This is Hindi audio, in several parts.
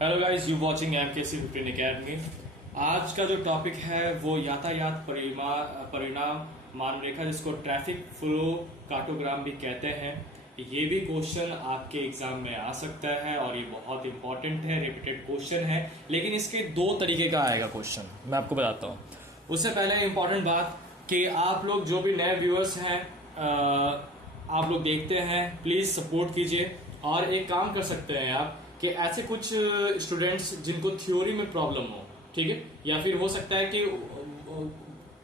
Hello guys, you watching MKC15 academy. आज का जो टॉपिक है वो यातायात परिणाम मानरेखा, जिसको ट्रैफिक फ्लो कार्टोग्राम भी कहते हैं। ये भी क्वेश्चन आपके एग्जाम में आ सकता है और ये बहुत इंपॉर्टेंट है, रिपीटेड क्वेश्चन है। लेकिन इसके दो तरीके का आएगा क्वेश्चन, मैं आपको बताता हूँ। उससे पहले इंपॉर्टेंट बात कि आप लोग जो भी नए व्यूअर्स हैं, आप लोग देखते हैं, प्लीज सपोर्ट कीजिए। और एक काम कर सकते हैं आप कि ऐसे कुछ स्टूडेंट्स जिनको थ्योरी में प्रॉब्लम हो, ठीक है, या फिर हो सकता है कि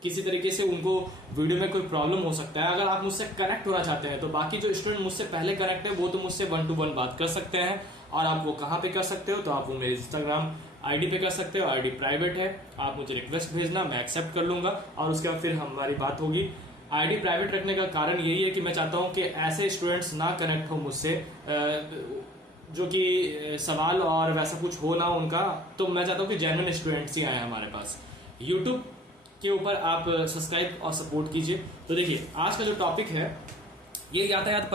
किसी तरीके से उनको वीडियो में कोई प्रॉब्लम हो सकता है। अगर आप मुझसे कनेक्ट होना चाहते हैं तो बाकी जो स्टूडेंट मुझसे पहले कनेक्ट है वो तो मुझसे 1 to 1 बात कर सकते हैं। और आप वो कहाँ पे कर सकते हो, तो आप वो मेरे इंस्टाग्राम आईडी पे कर सकते हो। आईडी प्राइवेट है, आप मुझे रिक्वेस्ट भेजना, मैं एक्सेप्ट कर लूंगा और उसके बाद फिर हमारी बात होगी। आईडी प्राइवेट रखने का कारण यही है कि मैं चाहता हूं कि ऐसे स्टूडेंट्स ना कनेक्ट हो मुझसे जो कि सवाल और वैसा कुछ हो ना उनका। तो मैं चाहता हूं कि जेन्युइन स्टूडेंट्स ही आए हमारे पास। यूट्यूब के ऊपर आप सब्सक्राइब और सपोर्ट कीजिए। तो देखिए, आज का जो टॉपिक है ये यातायात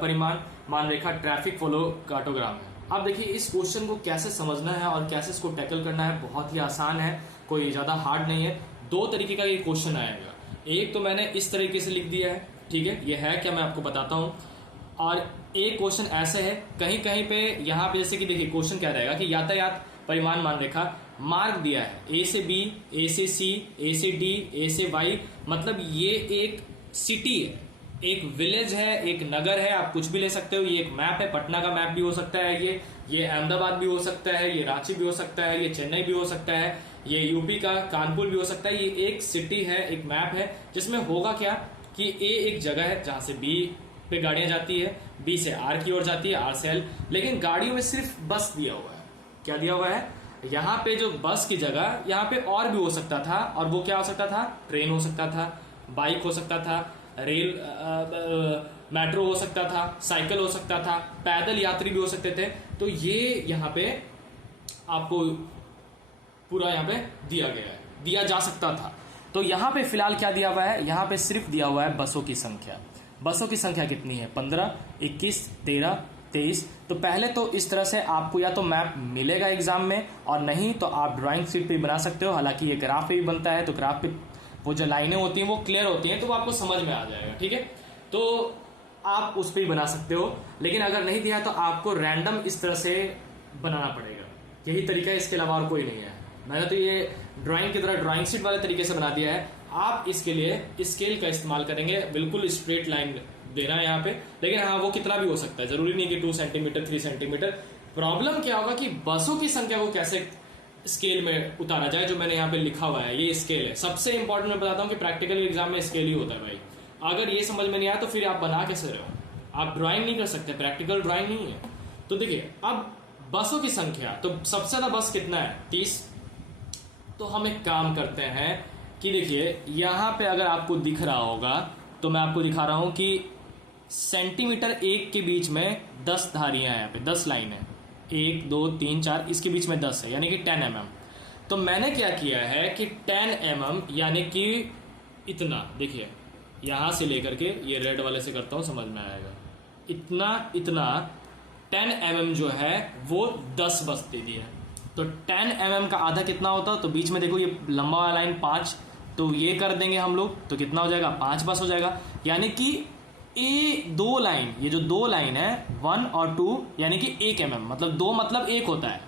परिमाण मानरेखा ट्रैफिक फ्लो कार्टोग्राम है। अब देखिए, इस क्वेश्चन को कैसे समझना है और कैसे इसको टैकल करना है, बहुत ही आसान है, कोई ज्यादा हार्ड नहीं है। दो तरीके का ये क्वेश्चन आएगा। एक तो मैंने इस तरीके से लिख दिया है, ठीक है, ये है क्या मैं आपको बताता हूं। और एक क्वेश्चन ऐसे है, कहीं कहीं पे यहाँ पे जैसे कि देखिए क्वेश्चन क्या रहेगा कि यातायात परिमाण मानरेखा मार्ग दिया है ए से बी, ए से सी, ए से डी, ए से वाई। मतलब ये एक सिटी है, एक विलेज है, एक नगर है, आप कुछ भी ले सकते हो। ये एक मैप है, पटना का मैप भी हो सकता है, ये अहमदाबाद भी हो सकता है, ये रांची भी हो सकता है, ये चेन्नई भी हो सकता है, ये यूपी का कानपुर भी हो सकता है। ये एक सिटी है, एक मैप है, जिसमें होगा क्या कि ए एक जगह है जहां से बी पे गाड़ियां जाती है, बी से आर की ओर जाती है, आर से एल। लेकिन गाड़ियों में सिर्फ बस दिया हुआ है। क्या दिया हुआ है यहाँ पे? जो बस की जगह यहाँ पे और भी हो सकता था। और वो क्या हो सकता था? ट्रेन हो सकता था, बाइक हो सकता था, रेल मेट्रो हो सकता था, साइकिल हो सकता था, पैदल यात्री भी हो सकते थे। तो ये यहाँ पे आपको पूरा यहाँ पे दिया गया है, दिया जा सकता था। तो यहाँ पे फिलहाल क्या दिया हुआ है? यहाँ पे सिर्फ दिया हुआ है बसों की संख्या। बसों की संख्या कितनी है? 15, 21, 13, 23। तो पहले तो इस तरह से आपको या तो मैप मिलेगा एग्जाम में, और नहीं तो आप ड्राइंग शीट पे बना सकते हो। हालांकि ये ग्राफ पे भी बनता है, तो ग्राफ पे वो जो लाइनें होती हैं वो क्लियर होती हैं, तो वो आपको समझ में आ जाएगा, ठीक है। तो आप उस पर ही बना सकते हो। लेकिन अगर नहीं दिया तो आपको रैंडम इस तरह से बनाना पड़ेगा। यही तरीका है, इसके अलावा और कोई नहीं है। मैंने तो ये ड्राइंग की तरह ड्राइंग शीट वाले तरीके से बना दिया है। आप इसके लिए स्केल का इस्तेमाल करेंगे, बिल्कुल स्ट्रेट लाइन देना है यहाँ पे। लेकिन हाँ, वो कितना भी हो सकता है, जरूरी नहीं कि 2 सेंटीमीटर 3 सेंटीमीटर। प्रॉब्लम क्या होगा कि बसों की संख्या को कैसे स्केल में उतारा जाए, जो मैंने यहाँ पे लिखा हुआ है, ये स्केल है। सबसे इंपॉर्टेंट मैं बताता हूँ कि प्रैक्टिकल एग्जाम में स्केल ही होता है भाई। अगर ये समझ में नहीं आया तो फिर आप बना कैसे रहे हो? आप ड्राइंग नहीं कर सकते, प्रैक्टिकल ड्राइंग नहीं है। तो देखिए, अब बसों की संख्या, तो सबसे ज्यादा बस कितना है? 30। तो हम एक काम करते हैं कि देखिए, यहां पे अगर आपको दिख रहा होगा तो मैं आपको दिखा रहा हूं कि सेंटीमीटर एक के बीच में 10 धारियां हैं, यहाँ पे 10 लाइन है, 1 2 3 4, इसके बीच में 10 है, यानी कि 10 mm। तो मैंने क्या किया है कि 10 mm यानी कि इतना, देखिए यहां से लेकर के, ये रेड वाले से करता हूं, समझ में आएगा, इतना 10 mm जो है वो 10 बस दे दिया है। तो 10 mm का आधा कितना होता है? तो बीच में देखो ये लंबा वाला लाइन 5, तो ये कर देंगे हम लोग, तो कितना हो जाएगा? 5 बस हो जाएगा। यानी कि दो लाइन, ये जो 2 लाइन है 1 और 2, यानी कि 1 mm, मतलब 2 मतलब 1 होता है।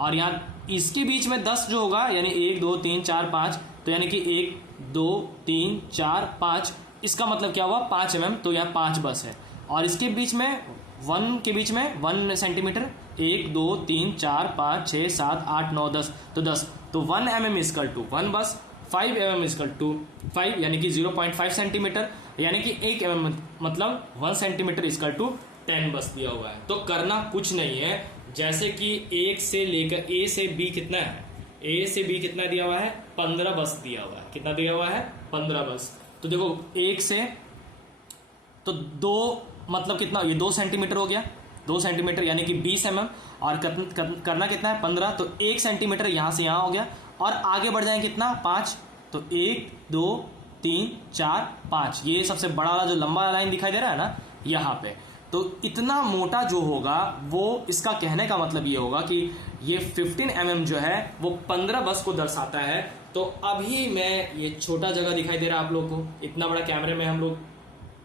और यहाँ इसके बीच में 10 जो होगा, यानी 1 2 3 4 5, तो यानी कि 1 2 3 4 5, इसका मतलब क्या हुआ? 5 mm। तो यहाँ 5 बस है। और इसके बीच में 1 के बीच में 1 सेंटीमीटर, 1 2 3 4 5 6 7 8 9 10, तो 10। तो 1 mm इक्वल टू 1 बस, 5 mm इक्वल टू 5, यानी कि 0.5 सेंटीमीटर, यानी कि 1 mm मतलब 1 सेंटीमीटर इक्वल टू 10 बस दिया हुआ है। तो करना कुछ नहीं है, जैसे कि 1 से लेकर ए से बी कितना है? ए से बी कितना दिया हुआ है? 15 बस दिया हुआ है। कितना दिया हुआ है? 15 बस। तो देखो 1 से, तो 2 मतलब कितना? ये 2 सेंटीमीटर हो गया, 2 सेंटीमीटर यानी कि 20 mm। और करना कितना है? 15। तो 1 सेंटीमीटर यहां से यहां हो गया, और आगे बढ़ जाएंगे कितना? 5। तो 1 2 3 4 5, ये सबसे बड़ा वाला जो लंबा लाइन दिखाई दे रहा है ना यहाँ पे, तो इतना मोटा जो होगा वो, इसका कहने का मतलब ये होगा कि ये 15 mm जो है वो 15 बस को दर्शाता है। तो अभी मैं, ये छोटा जगह दिखाई दे रहा है आप लोग को, इतना बड़ा कैमरे में हम लोग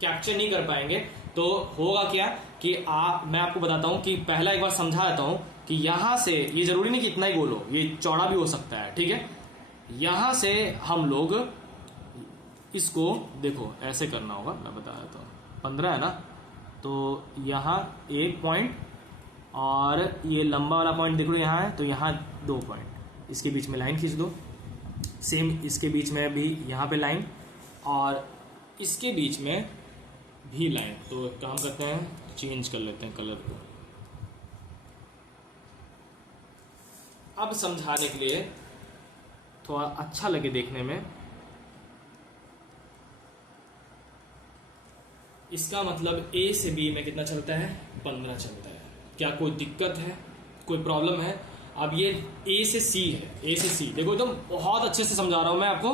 कैप्चर नहीं कर पाएंगे। तो होगा क्या कि मैं आपको बताता हूं कि पहला एक बार समझा देता हूं कि यहां से, ये जरूरी नहीं कि इतना ही गोल हो, ये चौड़ा भी हो सकता है, ठीक है। यहां से हम लोग इसको, देखो ऐसे करना होगा, मैं बता देता हूँ। 15 है ना, तो यहाँ एक पॉइंट और ये लंबा वाला पॉइंट देख लो यहाँ है, तो यहाँ 2 पॉइंट, इसके बीच में लाइन खींच दो। सेम इसके बीच में भी यहाँ पे लाइन और इसके बीच में भी लाइन। तो एक काम करते हैं, चेंज कर लेते हैं कलर को। अब समझाने के लिए थोड़ा अच्छा लगे देखने में, इसका मतलब A से B में कितना चलता है, 15 चलता है। क्या कोई दिक्कत है, कोई प्रॉब्लम है? अब ये A से C है, A से C देखो, एकदम बहुत अच्छे से समझा रहा हूं मैं आपको,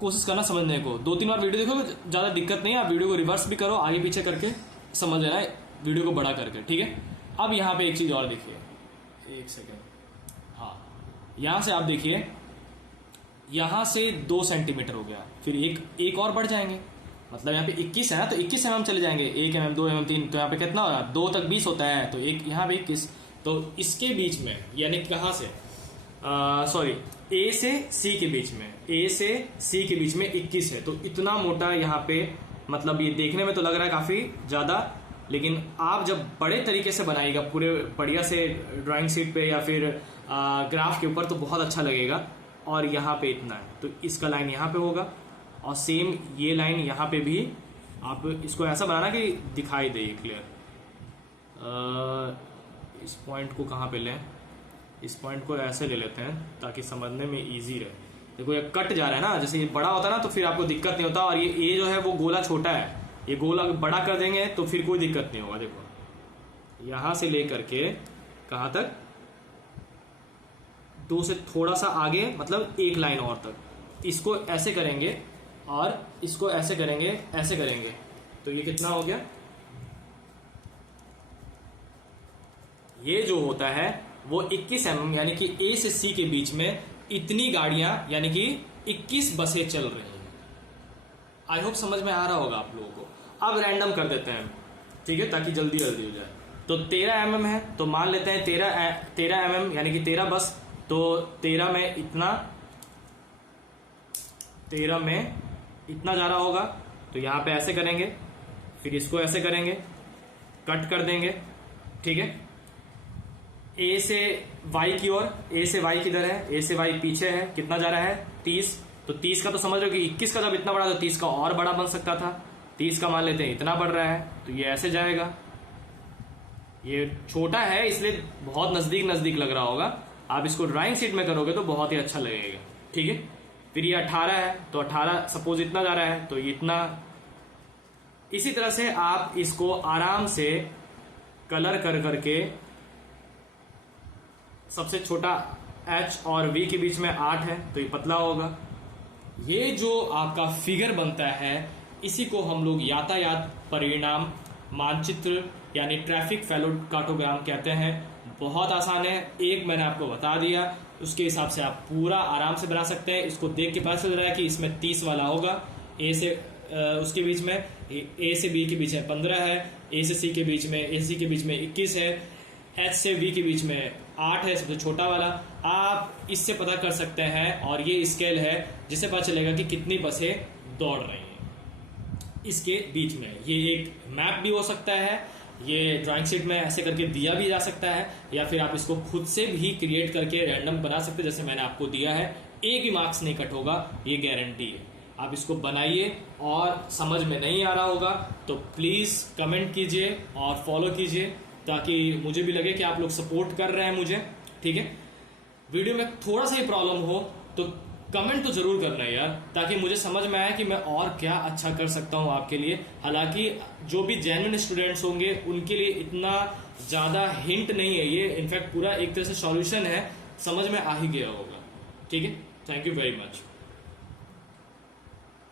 कोशिश करना समझने को। 2-3 बार वीडियो देखो, ज़्यादा दिक्कत नहीं है। आप वीडियो को रिवर्स भी करो, आगे पीछे करके समझ लेना है, वीडियो को बड़ा करके, ठीक है। अब यहाँ पे एक चीज़ और देखिए, एक सेकेंड, हाँ, यहाँ से आप देखिए, यहाँ से 2 सेंटीमीटर हो गया, फिर एक और बढ़ जाएंगे, मतलब यहाँ पे 21 है ना, तो 21 mm चले जाएंगे, 1 mm 2 mm 3, तो यहाँ पे कितना होगा, 2 तक 20 होता है, तो एक यहाँ पे 21। तो इसके बीच में, यानी कहाँ से, सॉरी, A से C के बीच में, A से C के बीच में 21 है। तो इतना मोटा यहाँ पे, मतलब ये देखने में तो लग रहा है काफ़ी ज़्यादा, लेकिन आप जब बड़े तरीके से बनाइएगा, पूरे बढ़िया से ड्राइंग शीट पे या फिर ग्राफ के ऊपर, तो बहुत अच्छा लगेगा। और यहाँ पे इतना है, तो इसका लाइन यहाँ पे होगा, और सेम ये लाइन यहाँ पे भी। आप इसको ऐसा बनाना कि दिखाई दे क्लियर। इस पॉइंट को कहाँ पे लें, इस पॉइंट को ऐसे ले लेते हैं ताकि समझने में इजी रहे। देखो ये कट जा रहा है ना, जैसे ये बड़ा होता है ना तो फिर आपको दिक्कत नहीं होता, और ये जो है वो गोला छोटा है, ये गोला बड़ा कर देंगे तो फिर कोई दिक्कत नहीं होगा। देखो यहाँ से लेकर के कहाँ तक, 2 से थोड़ा सा आगे, मतलब एक लाइन और तक। इसको ऐसे करेंगे और इसको ऐसे करेंगे, ऐसे करेंगे, तो ये कितना हो गया, ये जो होता है वो 21 mm, यानी कि A से C के बीच में इतनी गाड़ियां, यानी कि 21 बसें चल रही हैं। आई होप समझ में आ रहा होगा आप लोगों को। अब रैंडम कर देते हैं, ठीक है, ताकि जल्दी जल्दी हो जाए। तो 13 mm है, तो मान लेते हैं 13 mm, यानी कि 13 बस। तो 13 में इतना जा रहा होगा, तो यहाँ पे ऐसे करेंगे, फिर इसको ऐसे करेंगे, कट कर देंगे, ठीक है। A से Y की ओर, A से Y किधर है, A से Y पीछे है, कितना जा रहा है, 30। तो 30 का तो समझ रहे हो कि 21 का जब इतना बड़ा, तो 30 का और बड़ा बन सकता था। 30 का मान लेते हैं इतना बढ़ रहा है, तो ये ऐसे जाएगा। ये छोटा है इसलिए बहुत नजदीक नजदीक लग रहा होगा, आप इसको ड्राइंग शीट में करोगे तो बहुत ही अच्छा लगेगा, ठीक है। फिर ये 18 है, तो 18 सपोज इतना जा रहा है, तो इतना। इसी तरह से आप इसको आराम से कलर कर करके, सबसे छोटा H और V के बीच में 8 है, तो ये पतला होगा। ये जो आपका फिगर बनता है, इसी को हम लोग यातायात परिणाम मानचित्र यानी ट्रैफिक फ्लो कार्टोग्राम कहते हैं। बहुत आसान है, एक मैंने आपको बता दिया, उसके हिसाब से आप पूरा आराम से बना सकते हैं। इसको देख के पता चल रहा है कि इसमें 30 वाला होगा, A से उसके बीच में, A से B के बीच में 15 है, A से C के बीच में, A से C के बीच में 21 है, H से V के बीच में 8 है, सबसे छोटा वाला। आप इससे पता कर सकते हैं, और ये स्केल है जिससे पता चलेगा कि कितनी बसें दौड़ रही हैं इसके बीच में। ये एक मैप भी हो सकता है, ये ड्राइंग शीट में ऐसे करके दिया भी जा सकता है, या फिर आप इसको खुद से भी क्रिएट करके रैंडम बना सकते हैं, जैसे मैंने आपको दिया है। एक भी मार्क्स नहीं कट होगा, ये गारंटी है। आप इसको बनाइए, और समझ में नहीं आ रहा होगा तो प्लीज़ कमेंट कीजिए और फॉलो कीजिए, ताकि मुझे भी लगे कि आप लोग सपोर्ट कर रहे हैं मुझे, ठीक है। वीडियो में थोड़ा सा ही प्रॉब्लम हो तो कमेंट तो जरूर करना है यार, ताकि मुझे समझ में आए कि मैं और क्या अच्छा कर सकता हूँ आपके लिए। हालांकि जो भी जेन्युइन स्टूडेंट्स होंगे उनके लिए इतना ज़्यादा हिंट नहीं है ये, इनफैक्ट पूरा एक तरह से सॉल्यूशन है, समझ में आ ही गया होगा, ठीक है। Thank you very much.